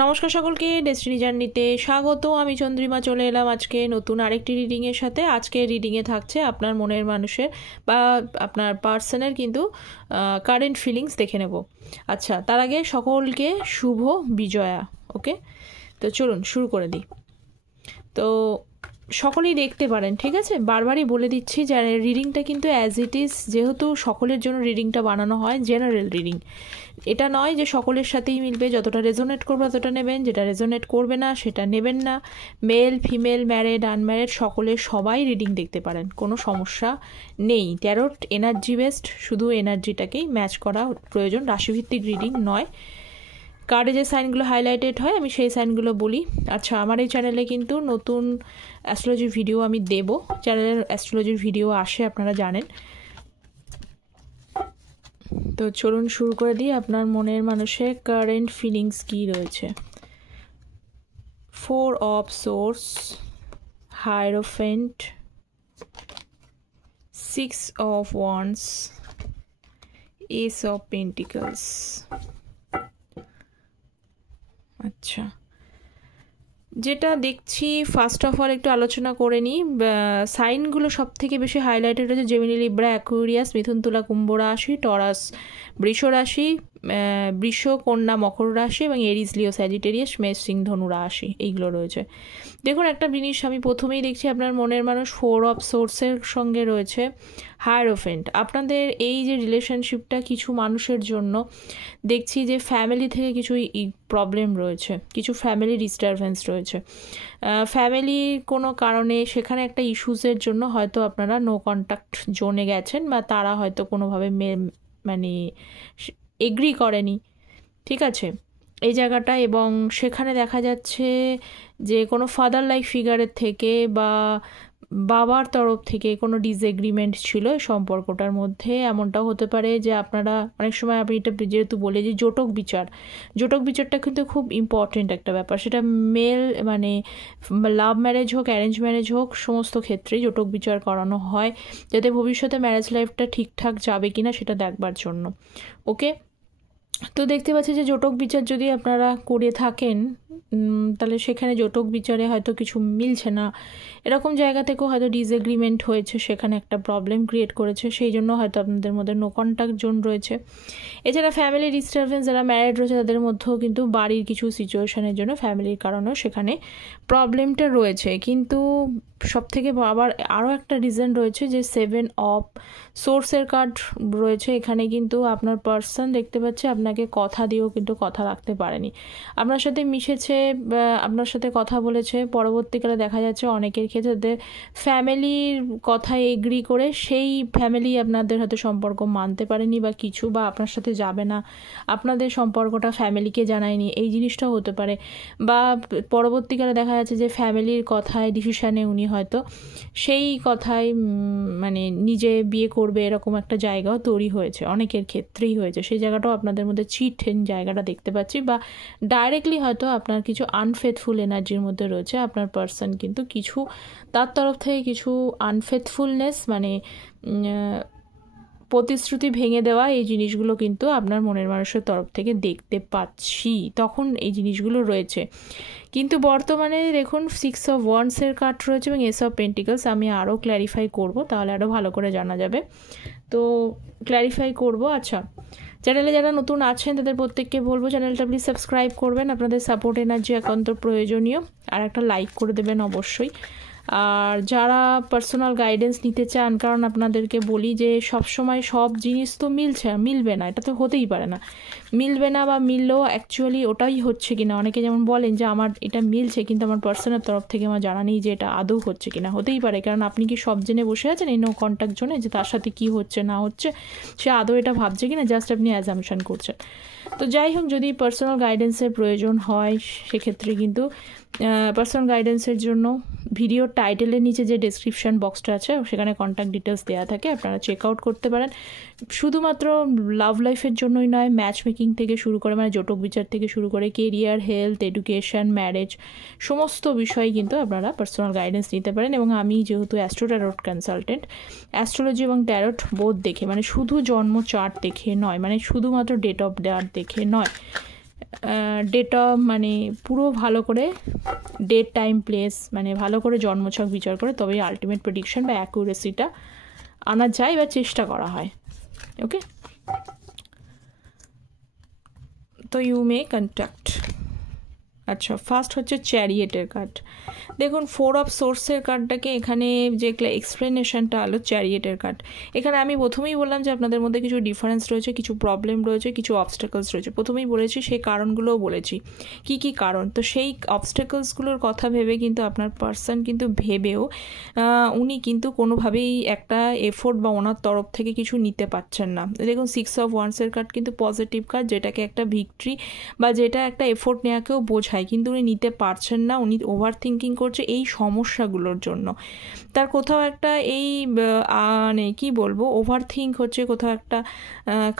নমস্কার সকলকে, ডেস্টিনি জার্নিতে স্বাগত। আমি চন্দ্রিমা চলে এলাম আজকে নতুন আরেকটি রিডিংয়ের সাথে। আজকে রিডিংয়ে থাকছে আপনার মনের মানুষের বা আপনার পার্সনের কিন্তু কারেন্ট ফিলিংস দেখে নেব। আচ্ছা, তার আগে সকলকে শুভ বিজয়া। ওকে, তো চলুন শুরু করে দিই। তো সকলেই দেখতে পারেন, ঠিক আছে? বারবারই বলে দিচ্ছি যে রিডিংটা কিন্তু অ্যাজ ইট ইজ, যেহেতু সকলের জন্য রিডিংটা বানানো হয়, জেনারেল রিডিং। এটা নয় যে সকলের সাথেই মিলবে, যতটা রেজোনেট করবে ততটা নেবেন, যেটা রেজোনেট করবে না সেটা নেবেন না। মেল ফিমেল ম্যারেড আনম্যারেড সকলে সবাই রিডিং দেখতে পারেন, কোনো সমস্যা নেই। ট্যারোট এনার্জি বেসড, শুধু এনার্জিটাকেই ম্যাচ করা প্রয়োজন, রাশিভিত্তিক রিডিং নয়। কার্ডে যে সাইনগুলো হাইলাইটেড হয় আমি সেই সাইনগুলো বলি। আচ্ছা, আমার এই চ্যানেলে কিন্তু নতুন অ্যাস্ট্রোলজির ভিডিও আমি দেব, চ্যানেলের অ্যাস্ট্রোলজির ভিডিও আসে, আপনারা জানেন। তো চলুন শুরু করে দিই। আপনার মনের মানুষের কারেন্ট ফিলিংস কী রয়েছে? 4 of swords, hierophant, 6 of wands, ace of pentacles. আচ্ছা, যেটা দেখছি ফার্স্ট অফ অল একটু আলোচনা করে নিই। সাইনগুলো সব থেকে বেশি হাইলাইটেড হচ্ছে জেমিনি, লিব্রা, অ্যাকুয়ারিয়াস, মিথুন, তুলা, কুম্ভ রাশি, টরাস, বৃষ রাশি, বৃষ, কন্যা, মকর রাশি এবং এরিস, লিও, স্যাজিটেরিয়াস, মেষ, সিংহ, ধনু রাশি, এইগুলো রয়েছে। দেখুন, একটা জিনিস আমি প্রথমেই দেখছি, আপনার মনের মানুষ 4 অফ সোর্সের সঙ্গে রয়েছে হায়েরোফেন্ট। আপনাদের এই যে রিলেশনশিপটা, কিছু মানুষের জন্য দেখছি যে ফ্যামিলি থেকে কিছু প্রবলেম রয়েছে, কিছু ফ্যামিলি ডিস্টারবেন্স রয়েছে। ফ্যামিলির কোনো কারণে সেখানে একটা ইস্যুসের জন্য হয়তো আপনারা নো কন্ট্যাক্ট জোনে গেছেন, বা তারা হয়তো কোনোভাবে মানে এগ্রি করেনি, ঠিক আছে, এই জায়গাটা। এবং সেখানে দেখা যাচ্ছে যে কোনো ফাদার লাইক ফিগারের থেকে বা বাবার তরফ থেকে কোনো ডিসএগ্রিমেন্ট ছিল এই সম্পর্কটার মধ্যে। এমনটাও হতে পারে যে আপনারা অনেক সময়, আমি এটা যেহেতু বলে যে জটক বিচারটা কিন্তু খুব ইম্পর্টেন্ট একটা ব্যাপার। সেটা মেল মানে লাভ ম্যারেজ হোক, অ্যারেঞ্জ ম্যারেজ হোক, সমস্ত ক্ষেত্রেই জটক বিচার করানো হয়, যাতে ভবিষ্যতে ম্যারেজ লাইফটা ঠিকঠাক যাবে কিনা সেটা দেখবার জন্য। ওকে, তো দেখতে পাচ্ছি যে জটক বিচার যদি আপনারা করে থাকেন, তাহলে সেখানে জটক বিচারে হয়তো কিছু মিলছে না, এরকম জায়গা থেকেও হয়তো ডিসএগ্রিমেন্ট হয়েছে, সেখানে একটা প্রবলেম ক্রিয়েট করেছে, সেই জন্য হয়তো আপনাদের মধ্যে নো কন্ট্যাক্ট জোন রয়েছে। এছাড়া ফ্যামিলি ডিস্টারবেন্স, যারা ম্যারিড রয়েছে তাদের মধ্যেও কিন্তু বাড়ির কিছু সিচুয়েশনের জন্য, ফ্যামিলির কারণেও সেখানে প্রবলেমটা রয়েছে। কিন্তু সবথেকে আবার আরও একটা রিজন রয়েছে যে 7 অফ সোর্সের কার্ড রয়েছে এখানে। কিন্তু আপনার পার্সন দেখতে পাচ্ছে আপনাকে কথা দিয়েও কিন্তু কথা রাখতে পারেনি, আপনার সাথে মিশেছে, আপনার সাথে কথা বলেছে, পরবর্তীকালে দেখা যাচ্ছে অনেকের ক্ষেত্রে তাদের ফ্যামিলির কথায় এগ্রি করে সেই ফ্যামিলি আপনাদের হয়তো সম্পর্ক মানতে পারেনি বা কিছু, বা আপনার সাথে যাবে না, আপনাদের সম্পর্কটা ফ্যামিলিকে জানায়নি, এই জিনিসটাও হতে পারে। বা পরবর্তীকালে দেখা যাচ্ছে যে ফ্যামিলির কথায় ডিসিশানে উনি হয়তো সেই কথায় মানে নিজে বিয়ে করবে, এরকম একটা জায়গাও তৈরি হয়েছে, অনেকের ক্ষেত্রেই হয়েছে। সেই জায়গাটাও আপনাদের মধ্যে চিটের জায়গাটা দেখতে পাচ্ছি, বা ডাইরেক্টলি হয়তো আপনার কিছু আনফেথফুল এনার্জির মধ্যে রয়েছে। আপনার পার্সন কিন্তু কিছু তার তরফ থেকে কিছু আনফেথফুলনেস, মানে প্রতিশ্রুতি ভেঙে দেওয়া, এই জিনিসগুলো কিন্তু আপনার মনের মানুষের তরফ থেকে দেখতে পাচ্ছি, তখন এই জিনিসগুলো রয়েছে। কিন্তু বর্তমানে দেখুন 6 অফ ওয়ান্ডসের কার্ড রয়েছে এবং এস অফ পেন্টিকলস। আমি আরও ক্ল্যারিফাই করব, তাহলে আরও ভালো করে জানা যাবে, তো ক্ল্যারিফাই করব। আচ্ছা, চ্যানেলে যারা নতুন আছেন তাদের প্রত্যেককে বলবো চ্যানেলটা প্লিজ সাবস্ক্রাইব করবেন, আপনাদের সাপোর্ট এনার্জি একান্ত প্রয়োজনীয়, আর একটা লাইক করে দেবেন অবশ্যই। আর যারা পার্সোনাল গাইডেন্স নিতে চান, কারণ আপনাদেরকে বলি যে সবসময় সব জিনিস তো মিলবে না, এটা তো হতেই পারে না, মিলবে না, বা মিললেও অ্যাকচুয়ালি ওটাই হচ্ছে কিনা। অনেকে যেমন বলেন যে আমার এটা মিলছে, কিন্তু আমার পার্সনের তরফ থেকে আমার জানা নেই যে এটা আদৌ হচ্ছে কিনা। হতেই পারে, কারণ আপনি কি সব জেনে বসে আছেন এই নো কন্ট্যাক্ট জোনে যে তার সাথে কি হচ্ছে না হচ্ছে, সে আদৌ এটা ভাবছে কিনা, জাস্ট আপনি অ্যাজাম্পশন করছেন। তো যাই হোক, যদি পার্সোনাল গাইডেন্সের প্রয়োজন হয় সেক্ষেত্রে কিন্তু পার্সোনাল গাইডেন্সের জন্য ভিডিওর টাইটেলের নিচে যে ডেসক্রিপশন বক্সটা আছে সেখানে কন্ট্যাক্ট ডিটেলস দেওয়া থাকে, আপনারা চেক আউট করতে পারেন। শুধুমাত্র লাভ লাইফের জন্যই নয়, ম্যাচ মেকিং থেকে শুরু করে, মানে জটক বিচার থেকে শুরু করে কেরিয়ার, হেলথ, এডুকেশন, ম্যারেজ, সমস্ত বিষয়ে কিন্তু আপনারা পার্সোনাল গাইডেন্স নিতে পারেন। এবং আমি যেহেতু অ্যাস্ট্রো ট্যারোট কনসালটেন্ট, অ্যাস্ট্রোলজি এবং ট্যারোট বোধ দেখে, মানে শুধু জন্ম চার্ট দেখে নয়, মানে শুধুমাত্র ডেট অফ বার্থ দেখে নয়, ডেটা মানে পুরো ভালো করে ডেট টাইম প্লেস মানে ভালো করে জন্মছক বিচার করে তবেই আলটিমেট প্রেডিকশন বা অ্যাকুরেসিটা আনা যায় বা চেষ্টা করা হয়। ওকে, তো ইউ মে কন্ট্যাক্ট। আচ্ছা, ফার্স্ট হচ্ছে চ্যারিয়েটের কার্ড। দেখুন 4 অফ সোর্সের কার্ডটাকে এখানে যে এক্সপ্লেনেশনটা হলো চ্যারিয়েটের কার্ড। এখানে আমি প্রথমেই বললাম যে আপনাদের মধ্যে কিছু ডিফারেন্স রয়েছে, কিছু প্রবলেম রয়েছে, কিছু অবস্টাকলস রয়েছে। প্রথমেই বলেছি, সেই কারণগুলোও বলেছি কি কি কারণ। তো সেই অবস্টাকলসগুলোর কথা ভেবে কিন্তু আপনার পার্সন কিন্তু ভেবেও উনি কিন্তু কোনোভাবেই একটা এফোর্ট বা ওনার তরফ থেকে কিছু নিতে পারছেন না। দেখুন 6 অফ ওয়ান্সের কার্ড কিন্তু পজিটিভ কার্ড, যেটাকে একটা ভিক্টরি বা যেটা একটা এফোর্ট নেওয়াকেও বোঝায়, কিন্তু উনি নিতে পারছেন না। উনি ওভার থিঙ্কিং করছে এই সমস্যাগুলোর জন্য। তার কোথাও একটা এই মানে কী বলবো, ওভার থিঙ্ক হচ্ছে, কোথাও একটা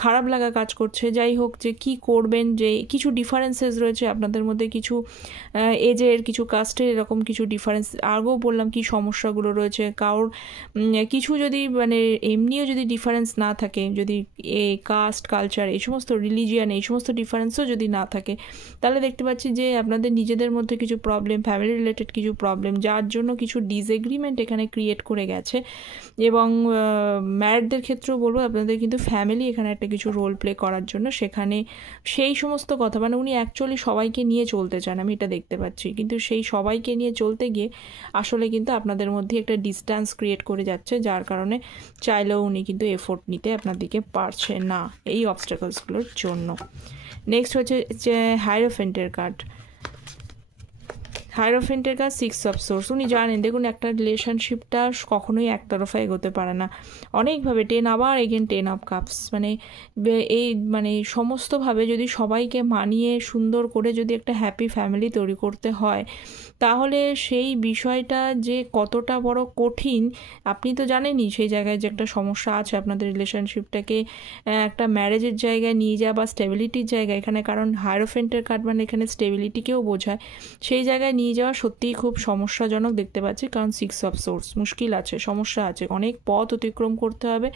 খারাপ লাগা কাজ করছে। যাই হোক, যে কি করবেন, যে কিছু ডিফারেন্সেস রয়েছে আপনাদের মধ্যে, কিছু এজের, কিছু কাস্টের, এরকম কিছু ডিফারেন্স। আগেও বললাম কি সমস্যাগুলো রয়েছে। কারোর কিছু যদি মানে এমনিও যদি ডিফারেন্স না থাকে, যদি কাস্ট, কালচার, এই সমস্ত রিলিজিয়ান, এই সমস্ত ডিফারেন্সও যদি না থাকে, তাহলে দেখতে পাচ্ছি যে আপনাদের নিজেদের মধ্যে কিছু প্রবলেম, ফ্যামিলি রিলেটেড কিছু প্রবলেম, যার জন্য কিছু ডিসএগ্রিমেন্ট এখানে ক্রিয়েট করে গেছে। এবং ম্যারিডদের ক্ষেত্রেও বলবো, আপনাদের কিন্তু ফ্যামিলি এখানে একটা কিছু রোল প্লে করার জন্য সেখানে সেই সমস্ত কথা, মানে উনি অ্যাকচুয়ালি সবাইকে নিয়ে চলতে চান, আমি এটা দেখতে পাচ্ছি, কিন্তু সেই সবাইকে নিয়ে চলতে গিয়ে আসলে কিন্তু আপনাদের মধ্যে একটা ডিস্ট্যান্স ক্রিয়েট করে যাচ্ছে, যার কারণে চাইলেও উনি কিন্তু এফোর্ট নিতে আপনার দিকে পারছে না এই অবস্টাকলসগুলোর জন্য। নেক্সট হচ্ছে যে হাইরোফেন্টের কার্ড। হাইরোফেন্টের কাজ 6 অফ সোর্স। উনি জানেন, দেখুন একটা রিলেশনশিপটা কখনোই একতরফা এগোতে পারে না, অনেকভাবে 10 আবার এগেন 10 অফ কাপস, মানে এই মানে সমস্তভাবে যদি সবাইকে মানিয়ে সুন্দর করে যদি একটা হ্যাপি ফ্যামিলি তৈরি করতে হয়, তাহলে সেই বিষয়টা যে কতটা বড় কঠিন আপনি তো জানেনই। সেই জায়গায় যে একটা সমস্যা আছে আপনাদের রিলেশনশিপটাকে একটা ম্যারেজের জায়গায় নিয়ে যাওয়া বা স্টেবিলিটির জায়গায়, এখানে কারণ হাইরোফেন্টের কার্ড মানে এখানে স্টেবিলিটিকেও বোঝায়, সেই জায়গায় নিয়ে যাওয়া সত্যিই খুব সমস্যাজনক দেখতে পাচ্ছি। কারণ 6 অফ সোর্স, মুশকিল আছে, সমস্যা আছে, অনেক পথ অতিক্রম করতে হবে।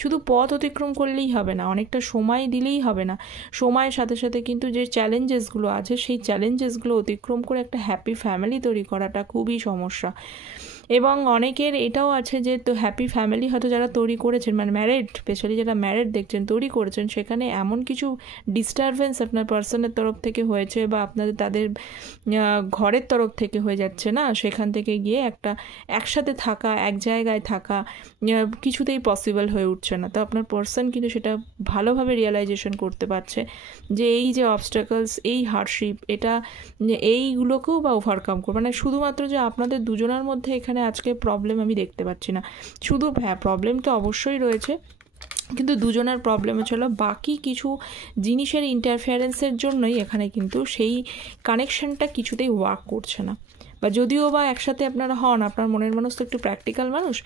শুধু পথ অতিক্রম করলেই হবে না, অনেকটা সময় দিলেই হবে না, সময়ের সাথে সাথে কিন্তু যে চ্যালেঞ্জেসগুলো আছে সেই চ্যালেঞ্জেসগুলো অতিক্রম করে একটা হ্যাপি ফ্যামিলি তৈরি করাটা খুবই সমস্যা। এবং অনেকের এটাও আছে যে তো হ্যাপি ফ্যামিলি হয়তো যারা তৈরি করেছেন, মানে ম্যারিড, স্পেশালি যারা ম্যারিড দেখছেন, তৈরি করেছেন, সেখানে এমন কিছু ডিস্টারবেন্স আপনার পার্সনের তরফ থেকে হয়েছে বা আপনাদের তাদের ঘরের তরফ থেকে হয়ে যাচ্ছে না, সেখান থেকে গিয়ে একটা একসাথে থাকা, এক জায়গায় থাকা কিছুতেই পসিবল হয়ে উঠছে না। তো আপনার পার্সন কিন্তু সেটা ভালোভাবে রিয়েলাইজেশন করতে পারছে যে এই যে অবস্টাকলস, এই হার্ডশিপ, এটা এইগুলোকেও বা ওভারকাম করবে, মানে শুধুমাত্র যে আপনাদের দুজনের মধ্যে এখানে আজকে প্রবলেম আমি দেখতে পাচ্ছি না। শুধু হ্যাঁ, প্রবলেম তো অবশ্যই রয়েছে, কিন্তু দুজনের প্রবলেম ছিল বাকি কিছু জিনিসের ইন্টারফিয়ারেন্সের জন্যই এখানে কিন্তু সেই কানেকশনটা কিছুতেই ওয়ার্ক করছে না। বা যদিও বা একসাথে আপনারা হন, আপনার মনের মানুষ তো একটু প্র্যাকটিক্যাল মানুষ,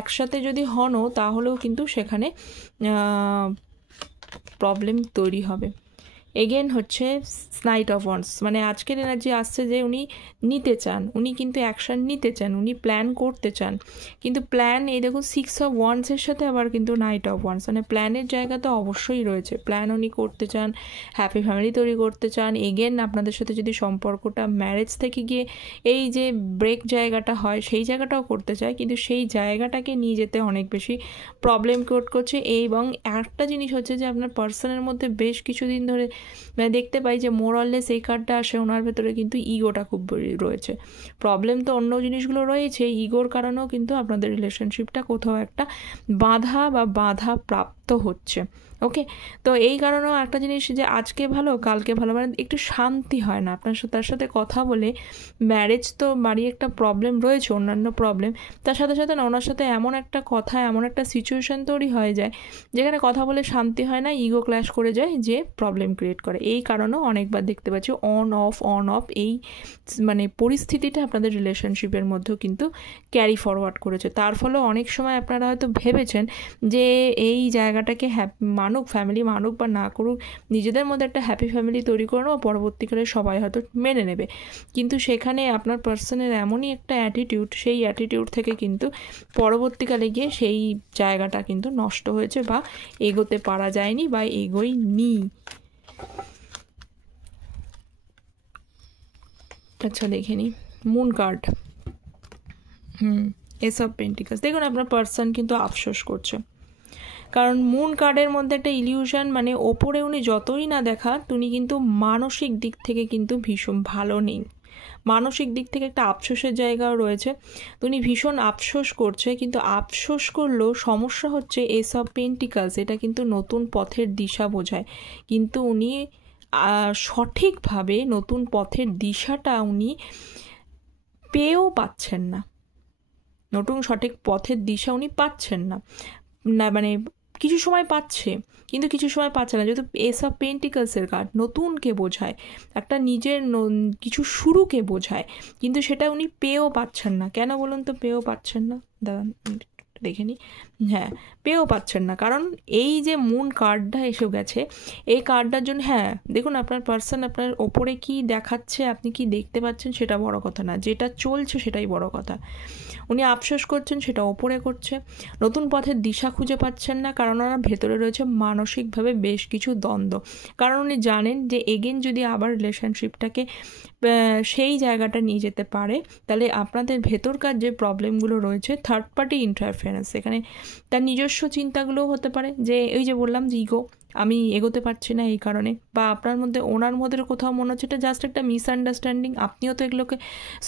একসাথে যদি হনও তাহলেও কিন্তু সেখানে প্রবলেম তৈরি হবে। এগেন হচ্ছে নাইট অফ ওয়ান্স, মানে আজকের এনার্জি আসছে যে উনি নিতে চান, উনি কিন্তু অ্যাকশান নিতে চান, উনি প্ল্যান করতে চান, কিন্তু প্ল্যান, এই দেখুন 6 অফ ওয়ান্সের সাথে আবার কিন্তু নাইট অফ ওয়ান্স, মানে প্ল্যানের জায়গা তো অবশ্যই রয়েছে। প্ল্যান উনি করতে চান, হ্যাপি ফ্যামিলি তৈরি করতে চান। এগেন আপনাদের সাথে যদি সম্পর্কটা ম্যারেজ থেকে গিয়ে এই যে ব্রেক জায়গাটা হয়, সেই জায়গাটাও করতে চায়, কিন্তু সেই জায়গাটাকে নিয়ে যেতে অনেক বেশি প্রবলেম ক্রিয়েট করছে। এবং একটা জিনিস হচ্ছে যে আপনার পার্সনের মধ্যে বেশ কিছুদিন ধরে মানে দেখতে পাই যে মোরাললেস এই কার্ডটা আসে, ওনার ভেতরে কিন্তু ইগোটা খুব রয়েছে। প্রবলেম তো অন্য জিনিসগুলো রয়েছে, ইগোর কারণেও কিন্তু আপনাদের রিলেশনশিপটা কোথাও একটা বাধা প্রাপ্ত হচ্ছে। ওকে, তো এই কারণেও একটা জিনিস যে আজকে ভালো কালকে ভালো, মানে একটু শান্তি হয় না আপনার সাথে। তার সাথে কথা বলে, ম্যারেজ তো বাড়ি একটা প্রবলেম রয়েছে, অন্যান্য প্রবলেম, তার সাথে সাথে না ওনার সাথে এমন একটা কথা, এমন একটা সিচুয়েশান তৈরি হয়ে যায় যেখানে কথা বলে শান্তি হয় না, ইগো ক্ল্যাশ করে যায়, যে প্রবলেম ক্রিয়েট করে। এই কারণেও অনেকবার দেখতে পাচ্ছি অন অফ এই মানে পরিস্থিতিটা আপনাদের রিলেশনশিপের মধ্যেও কিন্তু ক্যারি ফরওয়ার্ড করেছে। তার ফলে অনেক সময় আপনারা হয়তো ভেবেছেন যে এই জায়গাটাকে মানুক, ফ্যামিলি মানুক বা না করুক, নিজেদের মধ্যে একটা হ্যাপি ফ্যামিলি তৈরি করে নেবো, পরবর্তীকালে সবাই হয়তো মেনে নেবে। কিন্তু সেখানে আপনার পার্সনের এমনই একটা অ্যাটিটিউড, সেই অ্যাটিটিউড থেকে কিন্তু পরবর্তীকালে গিয়ে সেই জায়গাটা কিন্তু নষ্ট হয়েছে বা এগোতে পারা যায়নি বা এগোয়নি। আচ্ছা দেখে নিই moon card. S of pentacles. দেখুন আপনার পার্সন কিন্তু আফসোস করছে, কারণ মুন কার্ডের মধ্যে একটা ইলিউশন, মানে ওপরে উনি যতই না দেখান উনি কিন্তু মানসিক দিক থেকে কিন্তু ভীষণ ভালো নেই, মানসিক দিক থেকে একটা আফসোসের জায়গাও রয়েছে। তো উনি ভীষণ আফসোস করছে, কিন্তু আফসোস করলেও সমস্যা হচ্ছে এস অফ পেন্টিকলস এটা কিন্তু নতুন পথের দিশা বোঝায়, কিন্তু উনি সঠিকভাবে নতুন পথের দিশাটা উনি পেয়েও পাচ্ছেন না, নতুন সঠিক পথের দিশা উনি পাচ্ছেন না, মানে কিছু সময় পাচ্ছে কিন্তু কিছু সময় পাচ্ছে না, যেহেতু এস অফ পেন্টিকলসের কার্ড নতুনকে বোঝায়, একটা নিজের কিছু শুরুকে বোঝায়, কিন্তু সেটা উনি পেয়েও পাচ্ছেন না। কেন বলুন তো পেয়েও পাচ্ছেন না? দাঁড়ান দেখে নিই। হ্যাঁ, পেয়েও পাচ্ছেন না, কারণ এই যে মুন কার্ডটা এসে গেছে, এই কার্ডটার জন্য হ্যাঁ দেখুন আপনার পার্সন আপনার ওপরে কি দেখাচ্ছে, আপনি কি দেখতে পাচ্ছেন সেটা বড় কথা না, যেটা চলছে সেটাই বড় কথা। উনি আফসোস করছেন, সেটা ওপরে করছে, নতুন পথের দিশা খুঁজে পাচ্ছেন না, কারণ ওনার ভেতরে রয়েছে মানসিকভাবে বেশ কিছু দ্বন্দ্ব, কারণ উনি জানেন যে এগেন যদি আবার রিলেশনশিপটাকে সেই জায়গাটা নিয়ে যেতে পারে, তাহলে আপনাদের ভেতরকার যে প্রবলেমগুলো রয়েছে, থার্ড পার্টি ইন্টারফারেন্স, এখানে তার নিজস্ব চিন্তাগুলোও হতে পারে, যে ওই যে বললাম যে ইগো, আমি এগোতে পারছি না এই কারণে, বা আপনার মধ্যে ওনার মধ্যে কোথাও মনে হচ্ছে এটা জাস্ট একটা মিসআন্ডারস্ট্যান্ডিং, আপনিও তো এগুলোকে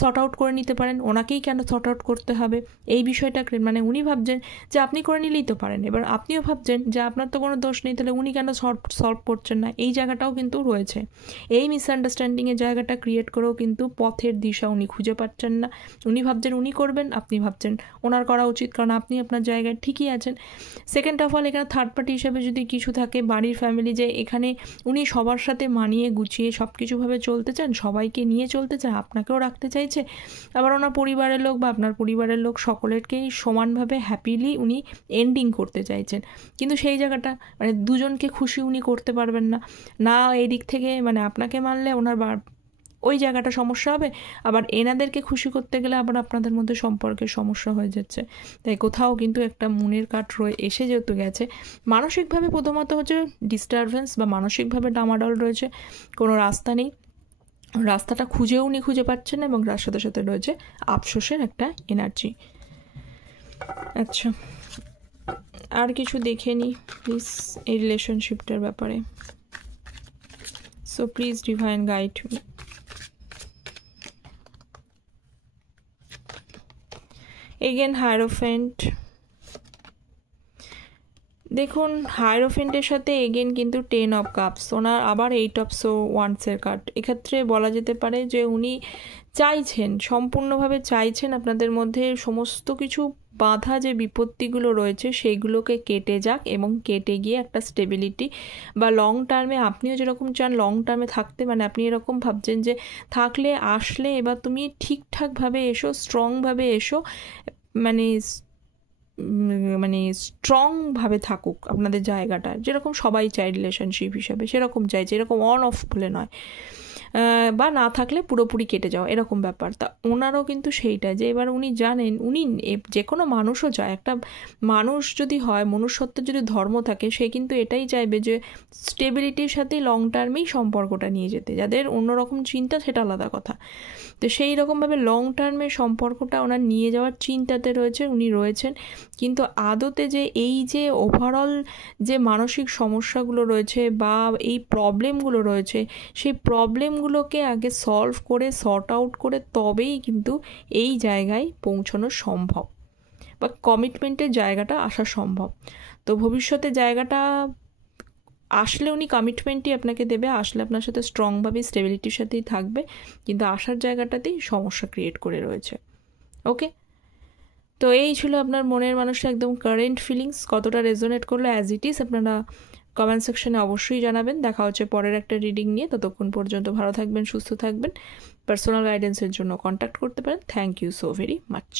সর্ট আউট করে নিতে পারেন, ওনাকেই কেন সর্ট আউট করতে হবে এই বিষয়টা, মানে উনি ভাবছেন যে আপনি করে নিলেই তো পারেন, এবার আপনিও ভাবছেন যে আপনার তো কোনো দোষ নেই, তাহলে উনি কেন সলভ করছেন না, এই জায়গাটাও কিন্তু রয়েছে। এই মিসআন্ডারস্ট্যান্ডিংয়ের জায়গাটা ক্রিয়েট করেও কিন্তু পথের দিশা উনি খুঁজে পাচ্ছেন না, উনি ভাবছেন উনি করবেন, আপনি ভাবছেন ওনার করা উচিত, কারণ আপনি আপনার জায়গায় ঠিকই আছেন। সেকেন্ড অফ অল এখানে থার্ড পার্টি হিসেবে যদি কিছু থাকে, বাড়ির ফ্যামিলি, যে এখানে উনি সবার সাথে মানিয়ে গুছিয়ে সব কিছুভাবে চলতে চান, সবাইকে নিয়ে চলতে চান, আপনাকেও রাখতে চাইছে, আবার ওনার পরিবারের লোক বা আপনার পরিবারের লোক সকলেরকেই সমানভাবে হ্যাপিলি উনি এন্ডিং করতে চাইছেন, কিন্তু সেই জায়গাটা মানে দুজনকে খুশি উনি করতে পারবেন না, না এই দিক থেকে মানে আপনাকে মানলে ওনার ওই জায়গাটা সমস্যা হবে, আবার এনাদেরকে খুশি করতে গেলে আবার আপনাদের মধ্যে সম্পর্কের সমস্যা হয়ে যাচ্ছে। তাই কোথাও কিন্তু একটা মনের কাঠ এসে যেহেতু গেছে, মানসিকভাবে প্রথমত হচ্ছে ডিস্টারবেন্স বা মানসিকভাবে ডামাডল রয়েছে, কোনো রাস্তা নেই, রাস্তাটা খুঁজেও উনি খুঁজে পাচ্ছেন না, এবং তার সাথে সাথে রয়েছে আফসোসের একটা এনার্জি। আচ্ছা, আর কিছু দেখে নিই প্লিজ এই রিলেশনশিপটার ব্যাপারে। So please divine guide me. Again hierophant, দেখুন হায়ারোফেন্টের সাথে এগেন কিন্তু 10 অফ কাপস, ওনার আবার 8 অফ ওয়ান্সের কার্ড। এক্ষেত্রে বলা যেতে পারে যে উনি চাইছেন, সম্পূর্ণভাবে চাইছেন আপনাদের মধ্যে সমস্ত কিছু বাধা যে বিপত্তিগুলো রয়েছে সেইগুলোকে কেটে যাক, এবং কেটে গিয়ে একটা স্টেবিলিটি বা লং টার্মে, আপনিও যেরকম চান লং টার্মে থাকতে, মানে আপনি এরকম ভাবছেন যে থাকলে আসলে এবার তুমি ঠিকঠাকভাবে এসো, স্ট্রংভাবে এসো, মানে মানে স্ট্রংভাবে থাকুক আপনাদের জায়গাটা, যেরকম সবাই চায় রিলেশনশিপ হিসাবে, সেরকম চাইছে, এরকম অন অফ বলে নয়, বা না থাকলে পুরোপুরি কেটে যাওয়া এরকম ব্যাপার। তা ওনারও কিন্তু সেইটা, যে এবার উনি জানেন, উনি যে কোনো মানুষও চায়, একটা মানুষ যদি হয়, মনুষ্যত্বের যদি ধর্ম থাকে, সে কিন্তু এটাই চাইবে যে স্টেবিলিটির সাথে লং টার্মেই সম্পর্কটা নিয়ে যেতে, যাদের অন্যরকম চিন্তা সেটা আলাদা কথা। তো সেই রকমভাবে লং টার্মের সম্পর্কটা ওনার নিয়ে যাওয়ার চিন্তাতে রয়েছে, উনি রয়েছেন, কিন্তু আদতে যে এই যে ওভারঅল যে মানসিক সমস্যাগুলো রয়েছে বা এই প্রবলেমগুলো রয়েছে, সেই প্রবলেমগুলোকে আগে সলভ করে সর্ট আউট করে তবেই কিন্তু এই জায়গায় পৌঁছানো সম্ভব, বা কমিটমেন্টের জায়গাটা আসা সম্ভব। তো ভবিষ্যতে জায়গাটা আসলে উনি কমিটমেন্টই আপনাকে দেবে, আসলে আপনার সাথে স্ট্রংভাবে স্টেবিলিটির সাথেই থাকবে, কিন্তু আসার জায়গাটাতেই সমস্যা ক্রিয়েট করে রয়েছে। ওকে, তো এই ছিল আপনার মনের মানুষের একদম কারেন্ট ফিলিংস, কতটা রেজোনেট করলো অ্যাজ ইট ইজ আপনারা কমেন্ট সেকশনে অবশ্যই জানাবেন। দেখা হচ্ছে পরের একটা রিডিং নিয়ে, ততক্ষণ পর্যন্ত ভালো থাকবেন, সুস্থ থাকবেন। পার্সোনাল গাইডেন্সের জন্য কন্ট্যাক্ট করতে পারেন। Thank you so very much.